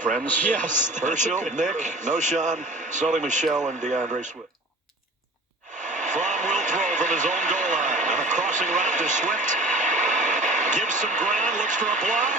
friends. Yes. Herschel, Nick, Noshawn, Sully Michelle, and DeAndre Swift. Fromm will throw from his own goal line. On a crossing route to Swift. Gives some ground, looks for a block.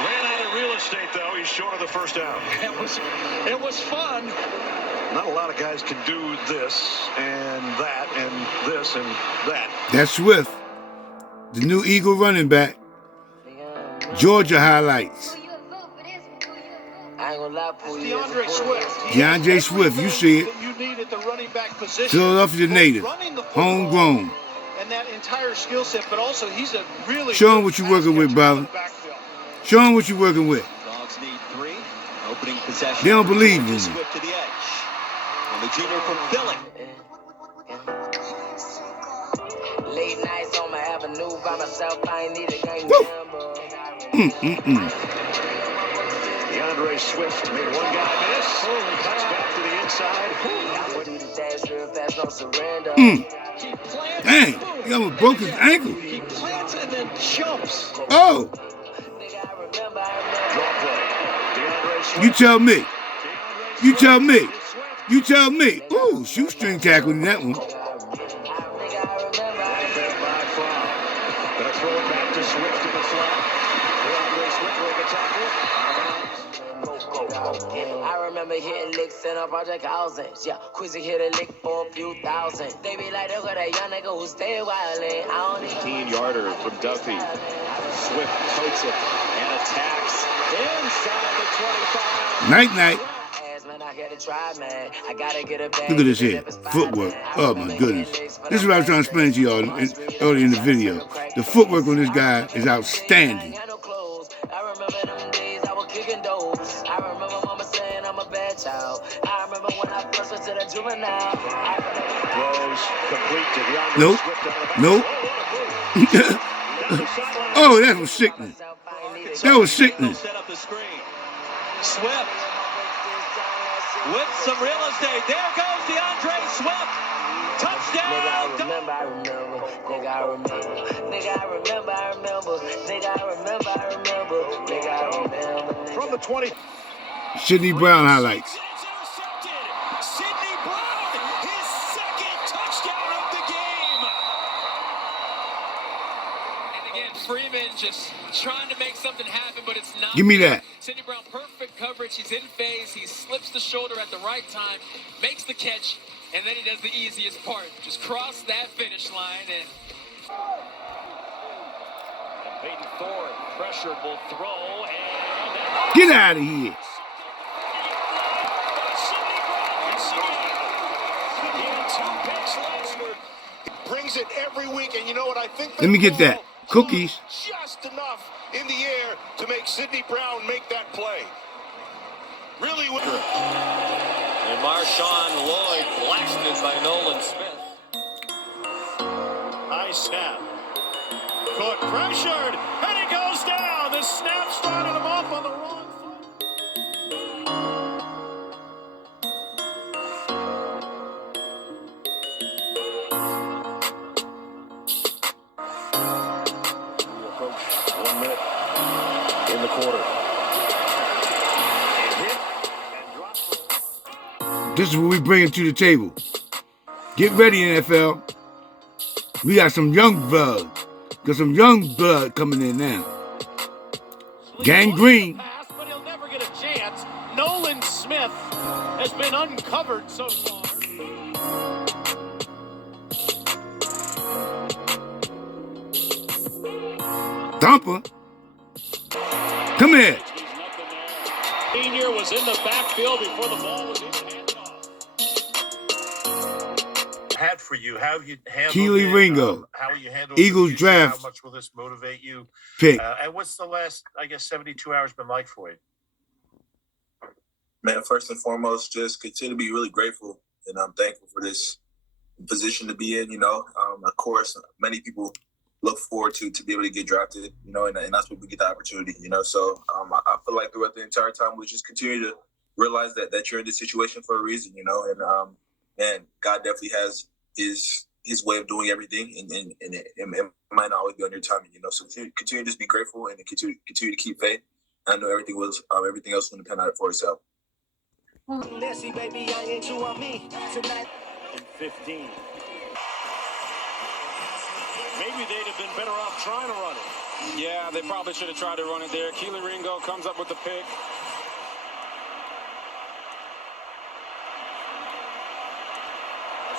Ran out of real estate, though. He's short of the first down. It was fun. Not a lot of guys can do this and that and this and that. That's Swift, the new Eagle running back. Georgia highlights. DeAndre Swift. DeAndre Swift, you see it. You need at the running back position. Philadelphia native, homegrown. And that entire skill set, but also he's a really. Show him what you're working with, brother. Show him what you're working with. Dogs need 3. Opening possession. They don't believe in you. Swift to the edge. And the junior from Philly. Late nights on my avenue by myself. I ain't need a game. DeAndre Swift made one guy miss. Cuts back to the inside. Dang, he almost broke his ankle. He plants and then jumps. Oh. You tell me. You tell me. You tell me. Ooh, shoestring tackle in that one. Gonna throw it back to Swift in the slot. DeAndre Swift with the tackle. I remember hitting licks in a project thousands. Yeah, Quizzy hit a lick for a few thousand. They be like, look at that young nigga who stay wildin'. I don't need 15-yarder from Duffy. Swift totes it and attacks inside the 25. Night. Look at this here. Footwork. Oh my goodness. This is what I was trying to explain to y'all earlier in the video. The footwork on this guy is outstanding. I remember them days I was kicking doors. I remember mama saying I'm a bad child. I remember when I first went to the juvenile. Throws complete to DeAndre Nope. Oh, that was sickening. That was sickening. Set up the screen. Swift with some real estate. There goes DeAndre Swift. Touchdown. I remember. from the 20. Sidney Brown highlights. Sidney Brown, his second touchdown of the game. And again, Freeman just trying to make something happen, but it's not. Give me that. Sidney Brown, perfect coverage. He's in phase. He slips the shoulder at the right time, makes the catch, and then he does the easiest part. Just cross that finish line and Peyton Thorne pressured will throw and Get out of here. Brings it every week, and you know what I think? Let me get that. Cookies. Just enough in the air to make Sidney Brown make that play. Really well. And Marshawn Lloyd blasted by Nolan Smith. High snap. Cook pressured, and he goes down. The snap started him off on the wrong Approach 1 minute in the quarter. And hit and drop. This is what we bring to the table. Get ready, NFL. We got some young blood. Got some young blood coming in now. Gangrene. pass, but he'll never get a chance. Nolan Smith has been uncovered so far. Thumper. Come here. Senior was in the backfield before the ball was in the handoff. Had for you, how have you handled Keely it? Ringo. How will you handle Eagles the future? draft How much will this motivate you? Pick. And what's the last, 72 hours been like for you? Man, first and foremost, just continue to be really grateful, and I'm thankful for this position to be in. Of course, many people look forward to be able to get drafted, and that's when we get the opportunity, So I feel like throughout the entire time, we just continue to realize that you're in this situation for a reason, and God definitely has his way of doing everything, and it might not always be on your timing, So continue to just be grateful and continue to keep faith. I know everything else was going to pan out for itself. In 15. Maybe they'd have been better off trying to run it. Yeah, they probably should have tried to run it there. Keely Ringo comes up with the pick.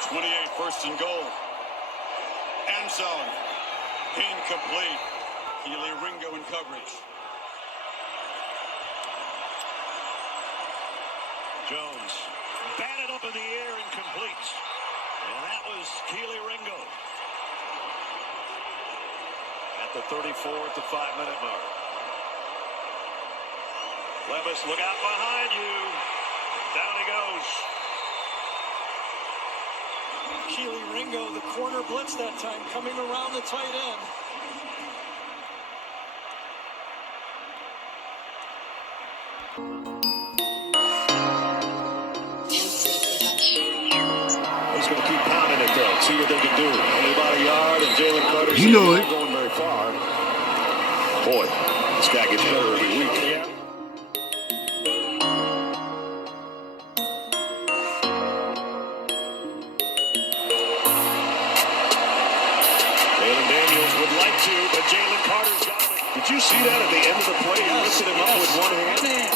28, first and goal. End zone. Incomplete. Keely Ringo in coverage. Jones batted up in the air, incomplete. And that was Keely Ringo. At the 34th to 5-minute mark. Levis, look out behind you. Down he goes. Keely Ringo, the corner blitz that time, coming around the tight end. He's going to keep pounding it, though. See what they can do. Only about a yard, and Jalen Carter You know it. not going very far. Boy, this guy gets better every week. Yeah. Jalen Daniels would like to, but Jalen Carter's got him. Did you see that at the end of the play? He lifted him up with one hand.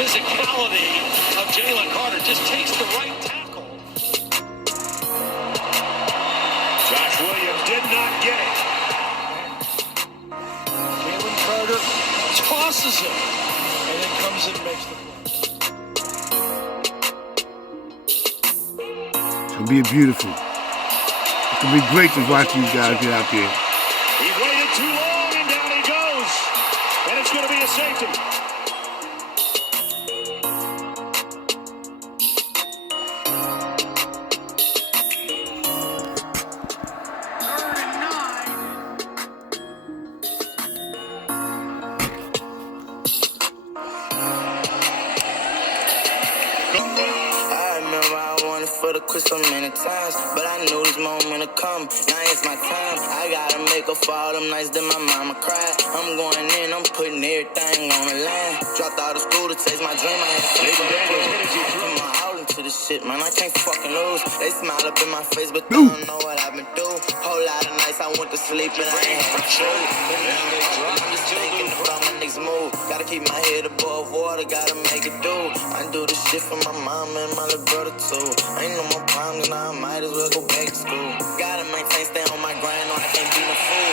Physicality of Jalen Carter just takes the right tackle. Josh Williams did not get it. Jalen Carter tosses him and then comes and makes the play. It'll be beautiful. It'll be great to watch these guys get out there. He waited too long and down he goes. And it's going to be a safety. So many times, but I knew this moment would come. Now it's my time. I gotta make up for all them nights that my mama cried. I'm going in, I'm putting everything on the line. Dropped out of school to chase my dream. I had to put my all into this shit, man. I can't fucking lose. They smile up in my face, but they don't know what I've been through. Whole lot of nights I went to sleep and I ain't had to I'm just thinking about my next move. Gotta keep my head above water, gotta make it do. I do this shit for my mama and my little brother too. Ain't no more problems now, I might as well go back to school. Gotta maintain, stay on my grind, no, I can't be no fool.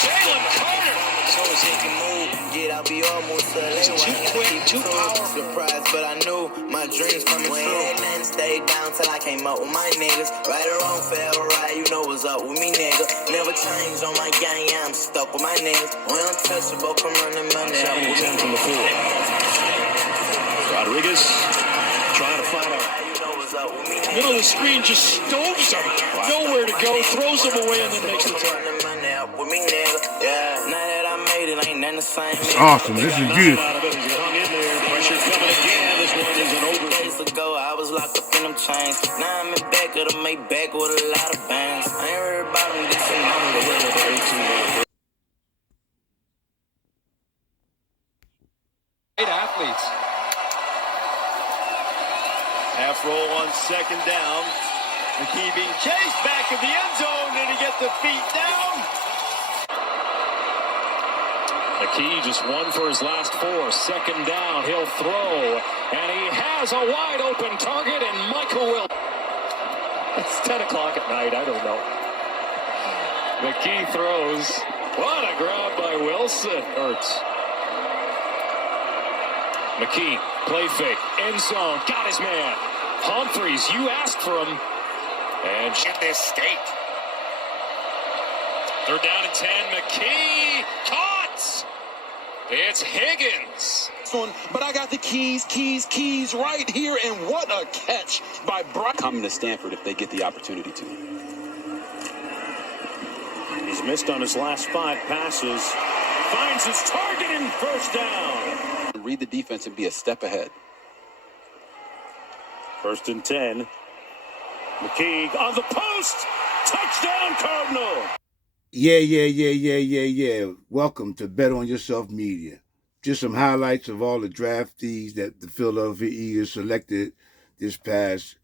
Jalen Carter! So he can move, get out, be almost to LA. Too quick, too powerful. Surprised, but I knew my dreams coming true. And stayed down till I came up with my niggas. Right or wrong, forever right, you know what's up with me, nigga. Never change on my gang, yeah, I'm stuck with my niggas. When I'm touchable, come running my nigga. 7-10 from the floor. Rodriguez trying to find out. Middle of the screen just stoves him. Nowhere to go, throws him away, and then makes the tackle. It's awesome. This is beautiful. Pressure coming again. This one isn't over. Days ago, I was locked up in them chains. Now I'm in back of the Maybach with a lot of bands. I ain't worried about them. This and I'm the winner for 18. Great athletes. Half roll on second down. McKee being chased back in the end zone. Did he get the feet down? McKee just one for his last 4. Second down, he'll throw. And he has a wide open target, and Michael will. It's 10 o'clock at night, I don't know. McKee throws. What a grab by Wilson. Hurts. McKee, play fake, end zone, got his man. Humphreys, you asked for him. And in this state. 3rd down and 10, McKee, caught! It's Higgins. But I got the keys right here, and what a catch by Brian. Coming to Stanford if they get the opportunity to. He's missed on his last 5 passes. finds his target and first down. Read the defense and be a step ahead. 1st and 10. McKeague on the post. Touchdown, Cardinal. Yeah. Welcome to Bet On Yourself Media. Just some highlights of all the draftees that the Philadelphia Eagles selected this past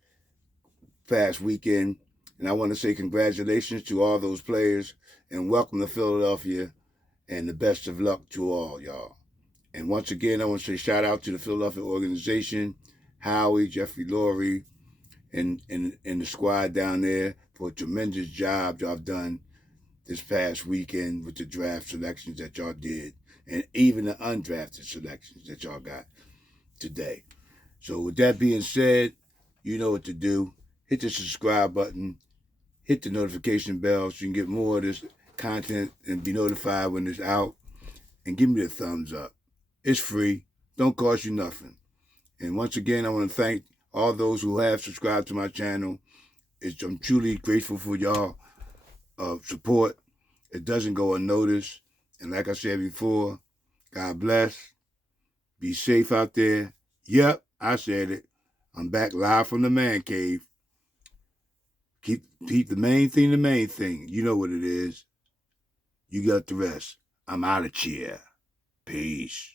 weekend. And I want to say congratulations to all those players and welcome to Philadelphia and the best of luck to all y'all. And once again, I want to say shout out to the Philadelphia organization, Howie, Jeffrey Lurie, and the squad down there for a tremendous job y'all done this past weekend with the draft selections that y'all did, and even the undrafted selections that y'all got today. So with that being said, you know what to do. Hit the subscribe button, hit the notification bell so you can get more of this content and be notified when it's out, and give me the thumbs up. It's free, don't cost you nothing. And once again, I want to thank all those who have subscribed to my channel. I'm truly grateful for y'all support. It doesn't go unnoticed. And like I said before, God bless. Be safe out there. Yep, I said it. I'm back live from the man cave. Keep the main thing the main thing. You know what it is. You got the rest. I'm out of here. Peace.